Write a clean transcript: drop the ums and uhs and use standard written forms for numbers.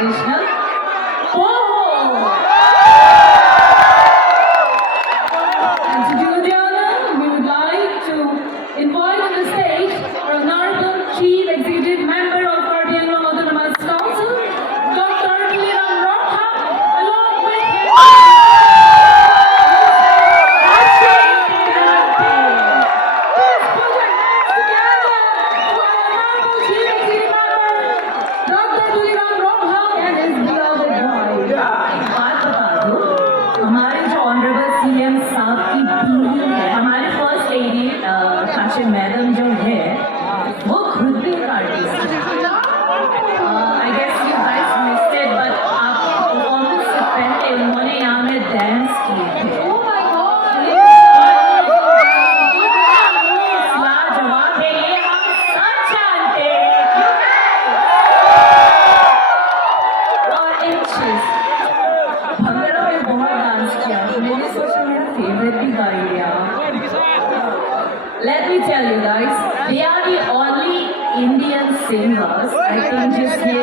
traditional poho. And to do the honor, we would like to invite on the stage our Honorable Chief Executive Member of Karbi Anglong Autonomous Council, Dr. T.J.R. along with his हमारे जो honourable CM साहब की बीवी है, हमारे first lady Kashi madam जो है, वो खुद भी एक आर्टिस्ट है। I guess you guys missed it, but आप परफॉर्मेंस से पहले उन्होंने यहाँ में डांस किए थे। लाजवाब है, ये हम सब जानते हैं। और एक चीज, भंगड़ा में बहुत डांस किया, तो मैंने सोचा मेरा फेवरेट भी गा लिया। Let me tell you guys, they are the only Indian singers I think जिसने